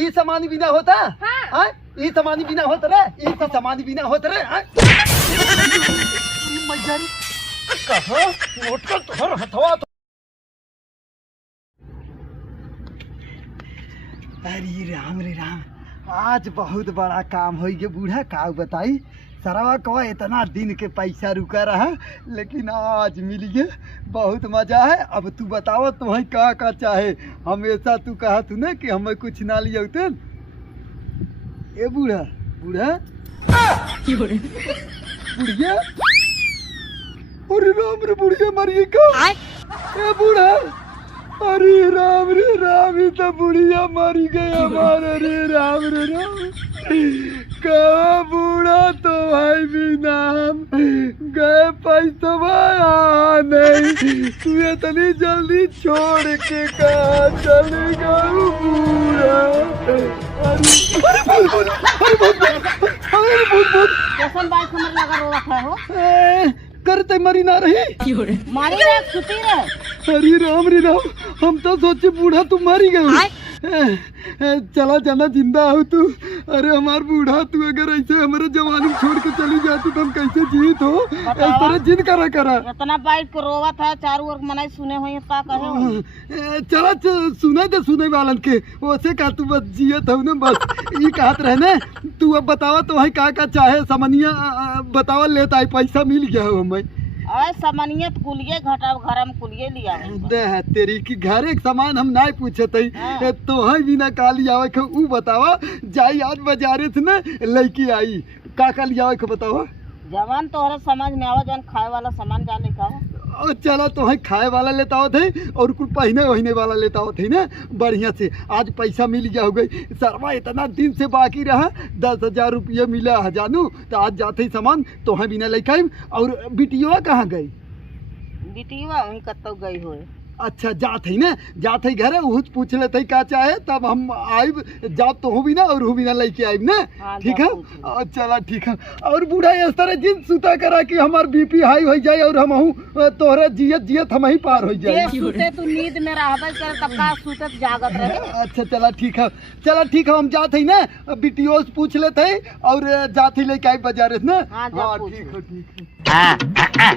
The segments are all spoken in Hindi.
ई सामान बिना होता हाँ। ई सामान बिना होता रे ई सामान बिना होता रे मजारी कहां नोट कर तोहर हथवा तो अरे राम रे राम आज बहुत बड़ा काम हो गया बूढ़ा का बताई सरवा को इतना दिन के पैसा रुका रहा लेकिन आज मिल गया बहुत मजा है। अब तू बताओ तुम्हें का चाहे हमेशा तू कहा तू ना कि हमें कुछ ना लिया ए बूढ़ा बूढ़ा बुढ़िया अरे राम रे बुढ़िया मरिए का ए बूढ़ा अरे राम ये तो बुढ़िया मरी गई हमारे रे राम कहा बूढ़ा तो भाई भी नाम गए पैसा नहीं तू इतनी जल्दी छोड़ के कहा चलेगा बूढ़ा करते मरी ना रही मारी छुट्टी रहे अरे राम रे राम हम तो सोचे बूढ़ा तू मरी गए चला जाना जिंदा हो तू। अरे हमार बूढ़ा तू अगर ऐसे हमारे जवानी छोड़ के चली जाती तो हम कैसे जीत हो इस तरह जिद करा इतना बाइट को रोवत है चारों ओर मनाई सुने हुए का कहे चला सुने दे सुने वालन के वैसे का तू बस जियत हो ना बस ये कहत रहे ना तू अब बतावा तो वही का चाहे समनिया बतावा लेता है पैसा मिल गया हो हमें सामानियत कुलिये घटा घर में कुलिये लिया दे तेरी की घर एक सामान हम नहीं पूछे तो है बिना का लिया ऊ बतावा जाई आज बाजारे से ना लड़की आई का लिया बतावा जवान तोहरा समझ में आवा जवान खाए वाला सामान जाने का और चला तो है खाए वाला लेता होते और कुछ पहने वहने वाला लेता होते ना बढ़िया से आज पैसा मिल गया हो गई सरवा इतना दिन से बाकी रहा 10,000 रुपया मिला है जानू तो आज जाते ही सामान तो है बिना लेके आई। और बिटिया कहाँ गई बिटिया वहीं कत्तो गई हो अच्छा जात है ना जात है घर पूछ लेते क्या चाहे तब हम आइब जात तो हूँ भी ना और हूँ भी ना लेके आइब ना ठीक है और चला ठीक है। और बूढ़ा इस तरह जिन सुता करा कि हमार बीपी हाई हो जाए और हम तोहरा जियत हम ही पार हो जाए सुते तू नींद में रहबे कर तब का सुतत जागत रहे। अच्छा चला ठीक है हम जात है ना बिटियो से पूछ लेते और जात ही लेके आइब बाजार ना। हाँ ठीक है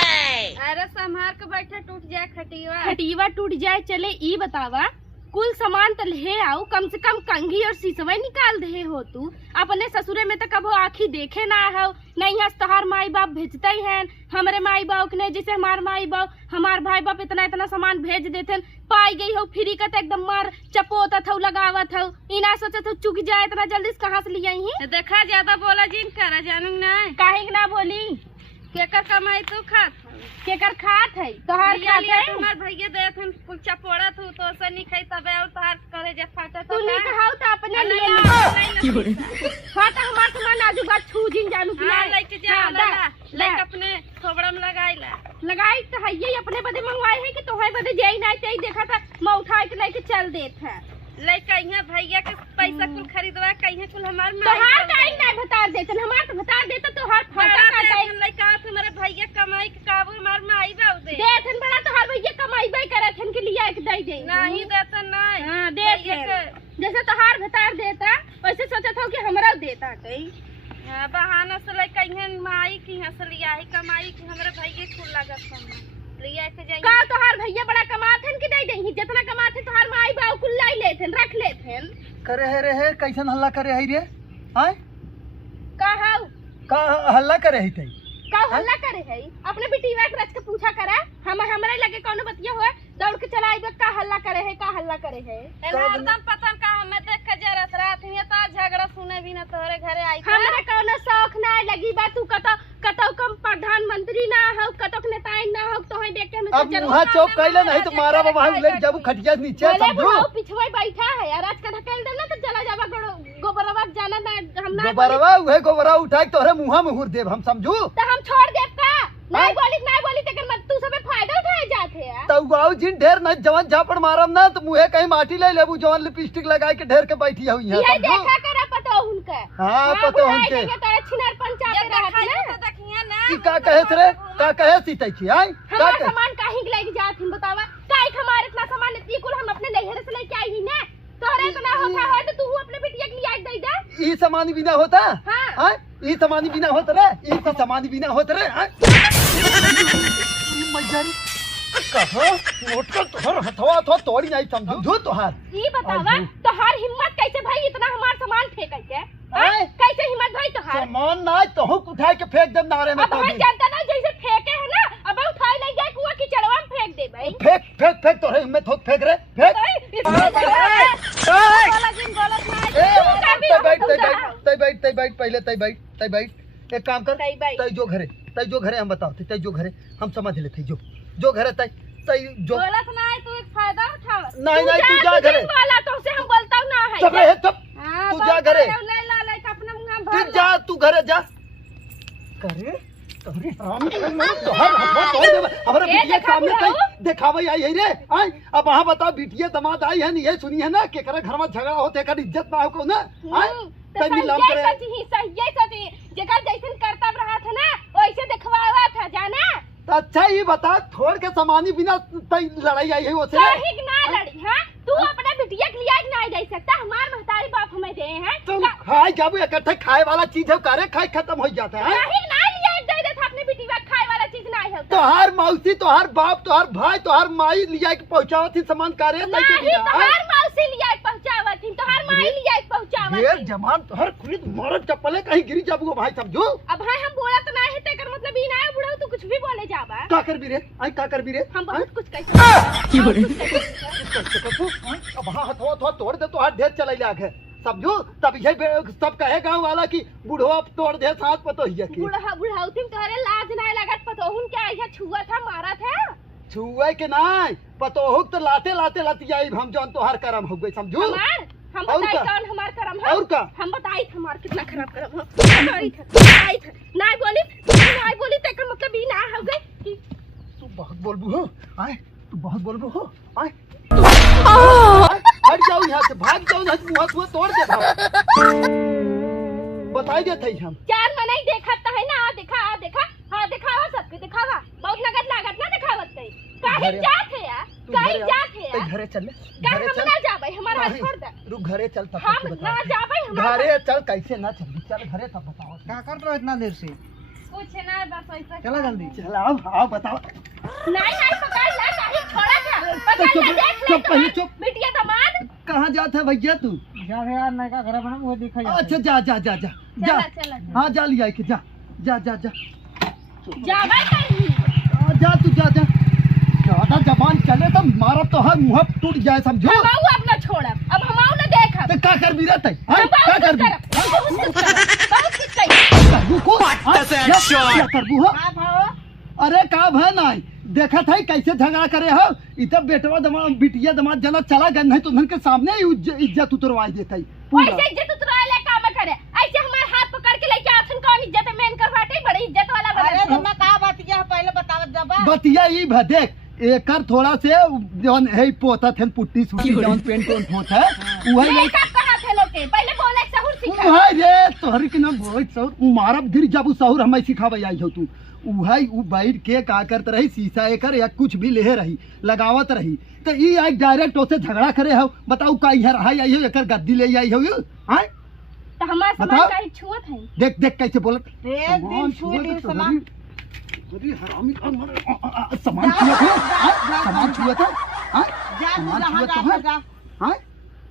संभार के बैठे टूट जाए खटीवा टूट जाए चले ई बतावा कुल सामान तो ले आओ कम से कम कंघी और सिसवे निकाल दे हो तू अपने ससुरे में तो कबो आखी देखे ना हो नहीं हस तोहार माई बाप भेजते ही हैं हमारे माई बाप ने जैसे हमार माई बाप हमार भाई बाप इतना सामान भेज देते पाई गई हो फ्री का एकदम मार चपोता था लगावत हो इना सोचे तो चुक जाए इतना जल्दी कहाँ से लिया ही देखा ज्यादा बोला जिन करा जानू ना काहे ना बोली केकर कमाई तू खात केकर खात है तोहार खात है हमार भैया देत हम कुल चपोड़ा तू तो से नहीं खाई तबे और तोहार करे जे फाटा तू नहीं खाओ तो अपने लिए फाटा हमार सामान आजू बात छू जिन जानू कि हां लेके जा लेके अपने थोबड़ा में लगाई तो है ये अपने बदे मंगवाए है कि तोहार बदे जाई नहीं तई देखा था मैं उठा के लेके चल देत है लेके यहाँ भैया के पैसा कुल खरीदवा कहीं कुल हमार तोहार काहे नहीं बता देतन हमार तो बता देत तोहार फाटा काटे लेके आ तुम्हारे भैया कमाई के काबू मार में आई बाऊ दे देतन बड़ा तोहार भैया कमाई बाई करथन के लिए एक दई दे नहीं देता नहीं हां देत जैसे तोहार भतार देता वैसे सोचत हो कि हमरा देता कई बहाना से लेके यहाँ माई की हंसली आई कमाई की हमारे भैया कुल लागत का तोहार भैया बड़ा कमाथन कि दे देही जितना कमाथे तोहार माई बाऊ कुल लाई लेथन रख लेथन करे है रे कैसन हल्ला करे है रे आय का हाउ का हल्ला करे है तई का हल्ला करे है अपने बेटीवा के रच के पूछा करा हमरे लगे कौन बतिया होए दौड़ के चला आइबे का हल्ला करे है एकदम पता का हमें देख के जरत रात में तो झगड़ा सुने भी ना तोहरे घरे आई हमरा कौनो शौक ना लगी बा तू कतो कम प्रधानमंत्री ना हो कतो के नेता ना हो तो है देख के हमें अब वहां चौक कैले नहीं तो मारा बाबा ले जब खटिया नीचे समझो पिछवे बैठा है यार आज का ढकेल दे ना तो चला जाबा गोबरवा जाना ना हम ना गोबरवा उहे गोबरा उठा के तोरे मुंह में हुर देब हम समझू तो हम छोड़ देब का नहीं बोली तकर मत तू सबे फायदा उठाए जाथे यार तो गाओ जिन ढेर न जवान झापड़ मारम ना तो मुहे कहीं माटी ले लेबू जवान लिपस्टिक लगा के ढेर के बैठी हुई है ये देखा करा पता उनका हां पता उनके तो छिनार पंचायत रहत ना तो देखिए ना की का कहे रे का कहे सीतै छी आई हमार सामान काहे के लेके जात हम बतावा काहे हमारे सामान इतनी कुल हम अपने नैहर से लेके आई ही ना तोहरे इतना होता है तो तू अपने बिटिया के लिए आज दे दे। ई सामान बिना होता हाँ। हां ई सामान बिना होता रे ई तो सामान बिना होता रे हां मजारी कहो नोट कर तोहर हथवा तो तोड़ी नहीं समझू तोहार ई बतावा तोहार हिम्मत कैसे भाई इतना हमार सामान फेंक के कैसे हिम्मत भाई तोहार सामान ना तो उठा के फेंक दे नारे में अब भाई जानता ना जैसे फेंके है ना अब उठा ले जाए कुआं की चढ़वा में फेंक दे भाई फेंक फेंक फेंक तोरे हिम्मत हो फेंक रे फेंक बैठ पहले तय बैठ एक काम कर तय जो घरे हम बताओ तय जो घरे हम समझ लेते जो घरे तय जो गलत ना है तू एक फायदा उठा नहीं तू जा घरे वाला तो से हम बोलता ना है सब रहे सब हाँ, तू जा घरे ले ला ले अपना मुंह तू भर जा तू घरे जा करे तोरे तोहर हथवा तोड़ दे हमारे बिटिया सामने तय दिखावे आई है रे आई अब वहां बता बिटिया दामाद आई है नहीं ये सुनी है ना केकरा घर में झगड़ा होते कर इज्जत ना हो को ना आई तय नीलाम करे सही जगह जैसन करता रहा था ना वैसे दिखवावा था जाना तो अच्छा ये बता छोड़ के सामानी बिना तय लड़ाई आई है वो से सही ना लड़ी हां तू अपने बिटिया के लिए ना जा सकता हमार महतारी बाप हमें दे हैं तुम खाए जब इकट्ठे खाए वाला चीज है करे खाए खत्म हो जाता है सही ना लिया दे दे अपने बिटिया खाए वाला चीज ना है तोहार मौसी तोहार बाप तोहार भाई तोहार माई लिया के पहुंचावत थी सामान कार्य तय के नहीं बिना तोहार मौसी लिया के पहुंचावत थी तोहार माई लिया के पहुंचावत ये जमान तोहर खुद मारत चप्पले कहीं गिरी जाबो भाई समझो अब भाई हम बोला तो ना है तेकर मतलब ई ना है बुढ़ऊ तू कुछ भी बोले जाबा का कर भी रे आई का कर भी रे हम बहुत कुछ कैसे अब हाँ हथवा तो तोड़ दे तो हाथ ढेर चले लाग है समझो तब ये सब कहे गाँव वाला की बुढ़वा तोड़ दे साथ पतो ही की बुढ़ऊ तुम तोहरे लाज नहीं लगत पतोहुन क्या ऐसा छुआ था मारा था छुए के नहीं पतोहुक तो लाते लाते लतियाई हम जान तोहार करम हो गई समझो हमार हम और बताई का? कौन हमार करम है और का? हम बताई था हमार कितना खराब करम है बताई था नहीं बोली तेकर मतलब ई ना हो गई कि तू बहुत बोलबू हो आए तू बहुत बोलबू हो आए हट जाओ यहाँ से भाग जाओ ना मुँह हुआ तोड़ दे भाग बताई दे थे हम चार मने देखा तो है ना देखा हाँ दिखावा सबके दिखावा बहुत लागत ना दिखावत कहीं काहे जात है यार काहे जात है यार घरे चल घर हम ना जाबे हमारा हाथ छोड़ दे रुक घरे चल तब हम ना जाबे हमारा घरे चल कैसे ना चल घरे तब बताओ क्या कर रहे हो इतना देर से? कुछ ना बस ऐसा चला जल्दी। चल आओ बताओ नहीं पकड़ ले नहीं छोड़ा क्या पकड़ ले देख ले चुप पहले चुप बिटिया दामाद कहाँ जाता है भैया तू जा रे यार नया घर बना वो दिखा जा। अच्छा जा चला हाँ जा लिया के जा जाबे कहीं जा तू जा ज्यादा जबान चले तो मारा तो हर मुँह टूट जाए समझो हम अपना छोड़ा अब हम ना देखा तो क्या कर भी रहता है क्या कर भी बहुत कुछ कही क्या कर बू हाँ भाव अरे का भय नहीं देखा था कैसे झगड़ा करे हो इतना बेटवा दमाद बिटिया दमाद जना चला गया नहीं तो उनके सामने ही इज्जत उतरवाई देता है वैसे इज्जत उतरा ले काम करे ऐसे हमारे हाथ पकड़ के लेके आथन कौन इज्जत मेन करवाटे बड़ी इज्जत वाला अरे बना तुम का बात किया पहले बतावत जब बतिया ई भ देख एकर थोड़ा से जौन है पोता थे पुट्टी सुट्टी जौन पेंट वेंट होता है वही ये सब कहा थे लोग के पहले बोले सहूर सिखा वही रे तोहरी के नाम बोल सहूर मारब गिर जब सहूर हमें सिखावे आई हो तू वही उ बैठ के का करत रही शीशा एकर या कुछ भी ले रही लगावत रही तो ई आई डायरेक्ट ओसे झगड़ा करे हो बताऊ का इधर आई हो एकर गद्दी ले आई हो हां तो हमारा बताओ। समाज का ही छुअत है देख कैसे बोलत एक दिन छुए दिन समान अरे हरामी का मारे सामान छुआ था सामान छुआ था जा तू सामान जहाँ छुआ जाता जा हां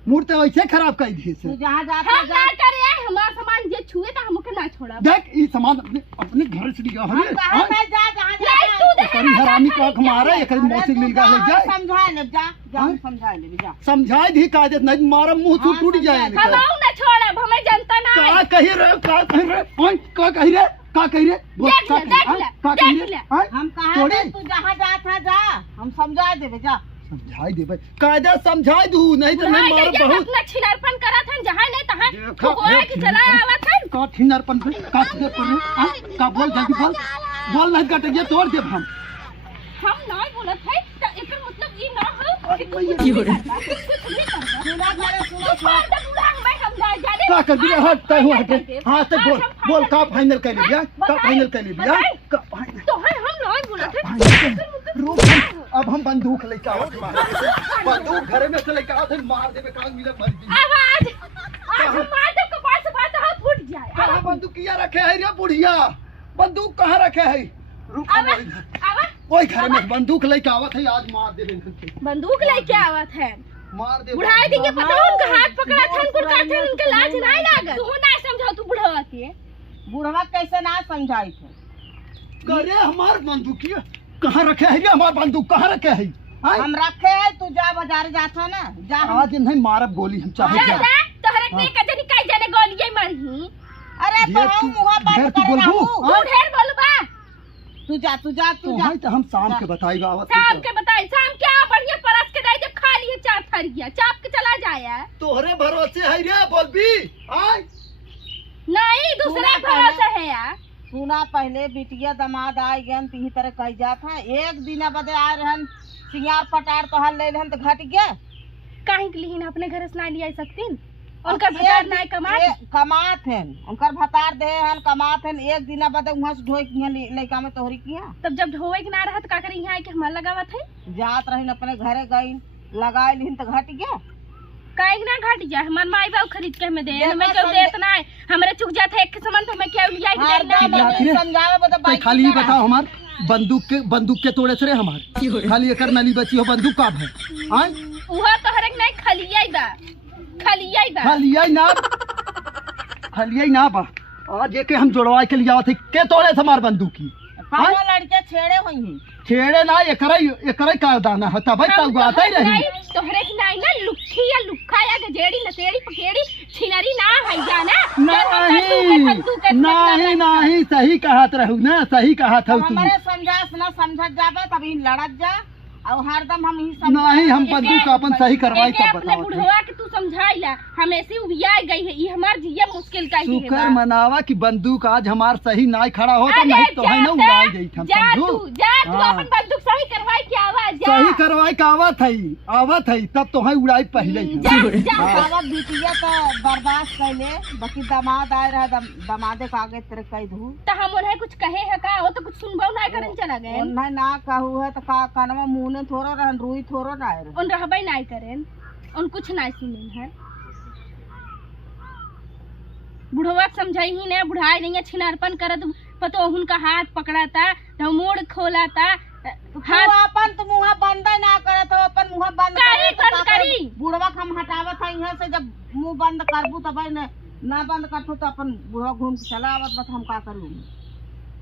मूर्ति वैसे खराब कर दी तू से जहाँ जाता हम जा ना करे हमारा सामान जे छुए तो हमके ना छोड़ा देख ये सामान अपने घर से लिया हम हरे कहाँ पे जा जहाँ नहीं तू जाता देख करी हरामी का हमारा एक मौसी मिल गया ले जाए समझा ले जा हम समझा ले जा समझाए दी का देत नहीं मारा मुंह से टूट जाए हम ना छोड़ा हमें जनता ना का कही रे का कही रे का कही रे का कही रे का कही रे हम कहाँ पे तू जहाँ जाता जा हम समझा देवे जा समझाई दे भाई कायदा समझाई दू नहीं तो मैं मार बहुत अपना छिनारपन करा था जहाँ नहीं तहाँ देखा, तो गोया की चला आवा था का ठिनरपन पे का ठिनरपन का बोल जल्दी बोल नहीं कट ये तोड़ दे हम नहीं बोलत है तो एकर मतलब ई ना हो कि भैया, कुछ भी करता सुना घरे सुना छोड़ दे बुढ़ा मैं हम जाने का कर दिया हट तय हो हट हां तक बोल का फाइनल कर लिया का फाइनल कर लिया का तो है हम नहीं बोलत है रुक अब हम बंदूक लेके आवत हई। बंदूक घरे में से लेके आवत हई, मार देबे काल मिले मर जी। आवाज आज मार दे कपाल से बात हाथ फूट जाए। कहाँ बंदूकिया रखे है रे बुढ़िया? बंदूक कहाँ रखे है? रुक हम ओए घरे में बंदूक लेके आवत है, आज मार देबे। बंदूक लेके आवत है, मार दे बुढ़ाई दी के पता उनका हाथ पकड़ा था, उनको काटे उनके लाज नहीं लागल। तू ना समझाओ तू बुढ़वा के। बुढ़वा कैसे ना समझाई थे? करे हमार बंदूकिया कहाँ रखे है रे? हमार बंदूक कहाँ रखे है? हम रखे है, तू जा बाजार जाता ना जा। आज नहीं मारब गोली हम चाहे जा। तोहरे के कजनी काई जाने गोलिये मारही। अरे तो हम मुंह बंद कर रहू। तू ढेर बोलबा। तू जा तो हम शाम के बताई आवत। शाम के बताई, शाम क्या बढ़िया परस के दे जब खा लिए चार थरिया चाप के चला जाया। तोहरे भरोसे है रे बोलबी। आय नहीं दूसरा भरोसा है यार। सुना पहले बिटिया दामाद आए गए ती तरह कह जात है, एक दिन बदे आए रहन सिंगार पटार तो हल ले रहन तो घट गया। काहे के लिए अपने घर से ना लिया सकतीन? उनका भतार नहीं कमात हैं, उनकर भतार दे हन कमात हैं, एक दिन बदे वहां से ढोई किया लइका में तोहरी किया। तब जब ढोए के ना रहत का करी यहाँ के हमार लगावत है? जात रही अपने घरे गई लगाए लिहिन तो घट गया। काहे ना घट जाए? हमार माई बाबू खरीद के हमें दे, हमें क्यों देत ना है? हमरे चुक जात है एक के समान तो हमें क्या लिया के दे ना। समझावे बदे तो खाली ये बताओ हमार बंदूक के तोड़े से रे हमार खाली एकर नली बची हो बंदूक का है। आय उहा तोहरे नहीं खलियाई बा खलियाई ना बा। आज एक हम जोड़वा के लिए आवत है के तोड़े से हमार बंदूक की। पांचों लड़के छेड़े हुई हैं। छेड़े ना एकरा का दाना है तब तक आता ही रही। तोहरे की नहीं ना लुक्खी या लुक्खा या गजेड़ी नसेड़ी पकेड़ी छिनरी ना है जाना। नहीं सही कहत रहू ना, सही कहत हऊ तू। हमारे समझास ना समझत जाबे तभी लड़त जा और हरदम हम ही नहीं हम बंदूक अपन सही करवाई तब बताओ। बुढ़वा के तू समझाइला हम ऐसे उबिया गई है, ये हमार जिया मुश्किल का ही है। शुक्र मनावा कि बंदूक आज हमार सही नहीं खड़ा हो तो नहीं तो है ना उड़ाई गई हम समझो। जा तू अपन बंदूक सही करवाई के आवाज जा। सही करवाई का आवत है तब तो है उड़ाई पहले ही। बाबा बिटिया तो बर्दाश्त कैले बाकी दामाद आए रहा दामादे का आगे तेरे कह दू तो हम उन्हें कुछ कहे है का? वो तो कुछ सुनबो ना करन चला गए। उन्हें ना कहू है तो का कनवा मुंह ने थोड़ा रहन रुई थोड़ा ना है। उन रहबे नहीं करेन, उन कुछ नहीं सुनेन है। बुढ़वा समझाई ही ने, बुढ़ाई नहीं छिनारपन करत पतो उनका हाथ पकड़ाता मोड़ खोलाता हाथ अपन तो मुंह बंद ना करे तो अपन मुंह बंद करी बुढ़वा हम हटावत है यहाँ से। जब मुंह बंद करबू तब ना बंद करतू तो अपन बुढ़वा घूम के चला आवत बस हम का करूँ।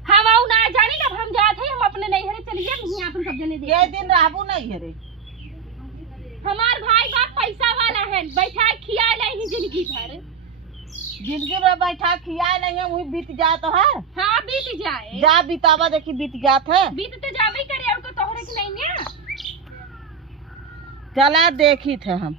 हम आऊ ना जानी ना हम जात है, हम अपने नहीं हरे चलिए नहीं अपन सब जने दे। ये दिन रहबू नहीं हरे। हमार भाई बाप पैसा वाला है, बैठा खिया नहीं जिंदगी भर। जिंदगी में बैठा खिया नहीं है वही बीत जात है। हाँ बीत जाए, जा बितावा देखी बीत जात है। बीत तो जावे करे और को तोहरे के नहीं ना। चला देखी थे हम।